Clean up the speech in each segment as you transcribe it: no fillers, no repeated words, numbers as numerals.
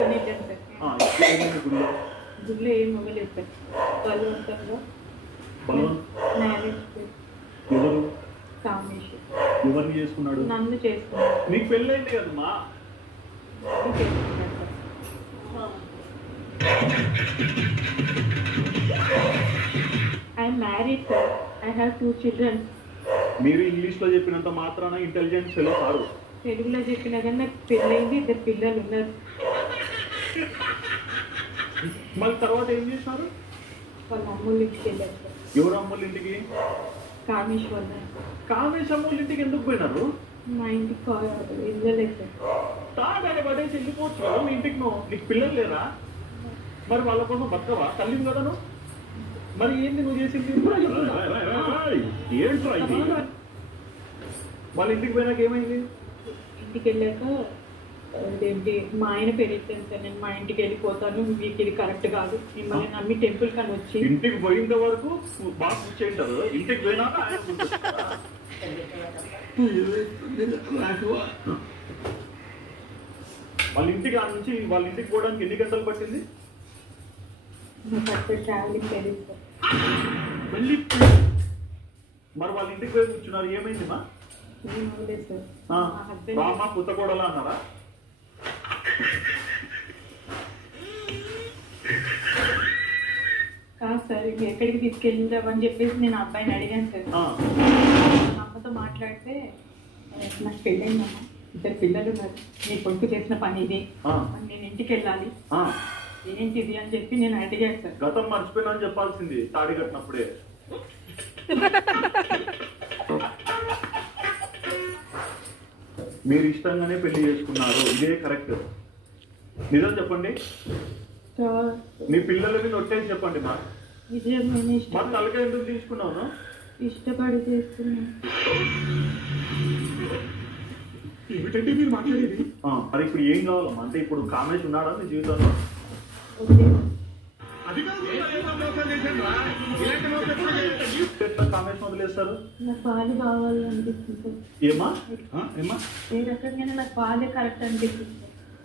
గుళ్ళు ఏం ఇవ్వలేదు సార్. బలవంతంగా మ్యారేజ్ ఎవరు కామేష్ ఎవరిని చేసుకున్నాడు? నన్ను చేసుకున్నాడు. నీకు పెళ్ళైంది కదమ్మా. I'm married sir. I have 2 children. మీరు ఇంగ్లీష్ లో చెప్పినంత మాత్రాన ఇంటెలిజెంట్ ఫెలో కాదు. తెలుగులో చెప్పినా కానీ నాకు పెళ్ళైంది, 2 పిల్లలు ఉన్నారు. మళ్ళీ తర్వాత ఏం చేసినారు? వాళ్ళ అమ్మోళ్ళ ఇంటికి వెళ్ళారు సార్. ఎవరు అమ్మోళ్ళ ఇంటికి? కామేష్ వాళ్ళ. కామేష్ అమ్మోళ్ళ ఇంటికి ఎందుకు పోయినారు? మా ఇంటికి వెళ్ళలేదు సార్. తాగాలి పడేసి వెళ్ళిపోవచ్చు కదా మీ ఇంటికి. నీకు పిల్లలు లేరా? మరి వాళ్ళ కోసం బతకవా? తల్లివి కదా నువ్వు. మరి ఏంది నువ్వు చేసింది? ఏంట్రా ఇది? వాళ్ళ ఇంటికి పోయినాక ఏమైంది? ఇంటికి వెళ్ళాక అదేంటి మా ఆయన పెరిగిపోయింది సార్. నేను మా ఇంటికి వెళ్ళిపోతాను, మీకు ఇది కరెక్ట్ కాదు, మిమ్మల్ని నమ్మి టెంపుల్ కానీ వచ్చి. ఇంటికి పోయిన వరకు బాగా కూర్చేంటారు, ఇంటికి పోయినాక వాళ్ళ ఇంటికి ఆ నుంచి వాళ్ళ ఇంటికి పోవడానికి ఎన్ని గంటలు పట్టింది? ట్రావెలింగ్ తెలియదు సార్. మళ్ళీ మరి వాళ్ళ ఇంటికి పోయి కూర్చున్నారు, ఏమైంది మా? ఏం అవ్వలేదు సార్. రామా కొత్త కోడలా అన్నారా? కాదు సార్, ఎక్కడికి తీసుకెళ్ళామని చెప్పేసి నేను అబ్బాయిని అడిగాను సార్. అమ్మతో మాట్లాడితే నాకు పెళ్ళైందమ్మా, 2 పిల్లలు ఉన్నారు, నీ కొడుకు చేసిన పని ఇది, నేను ఇంటికి వెళ్ళాలి, ఏంటిది అని చెప్పి నేను అడిగాను సార్. గతం మర్చిపోయినా అని చెప్పాల్సింది తాడి కట్టినప్పుడే. మీరు ఇష్టంగానే పెళ్లి చేసుకున్నారు, ఇదే కరెక్ట్. నిజం చెప్పండి. మీ పిల్లలకి నొట్టేసి చెప్పండి మా. మా తలగా ఎందుకు తీసుకున్నాను? ఇష్టపడి చేసుకున్నాను. ఏమిటంటే మీరు మాట్లాడేది? మరి ఇప్పుడు ఏం కావాలమ్మా? అంటే ఇప్పుడు కామేష్ ఉన్నాడా మీ జీవితంలో? కామేష్ వదిలేస్తారు? నాకు పాలు కావాలి అనిపిస్తుంది. ఏమా ఏమా? ఏ రకంగా నాకు పాలే కరెక్ట్ అనిపిస్తుంది.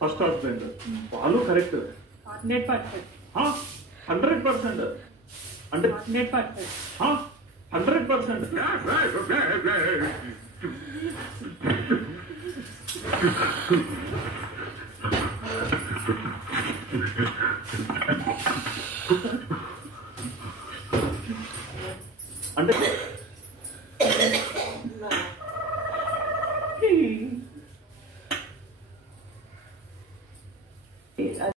ఫస్ట్ హస్బెండ్ పాలు కరెక్ట్ 100%. 100% అంటే 100%. 100%. అంటే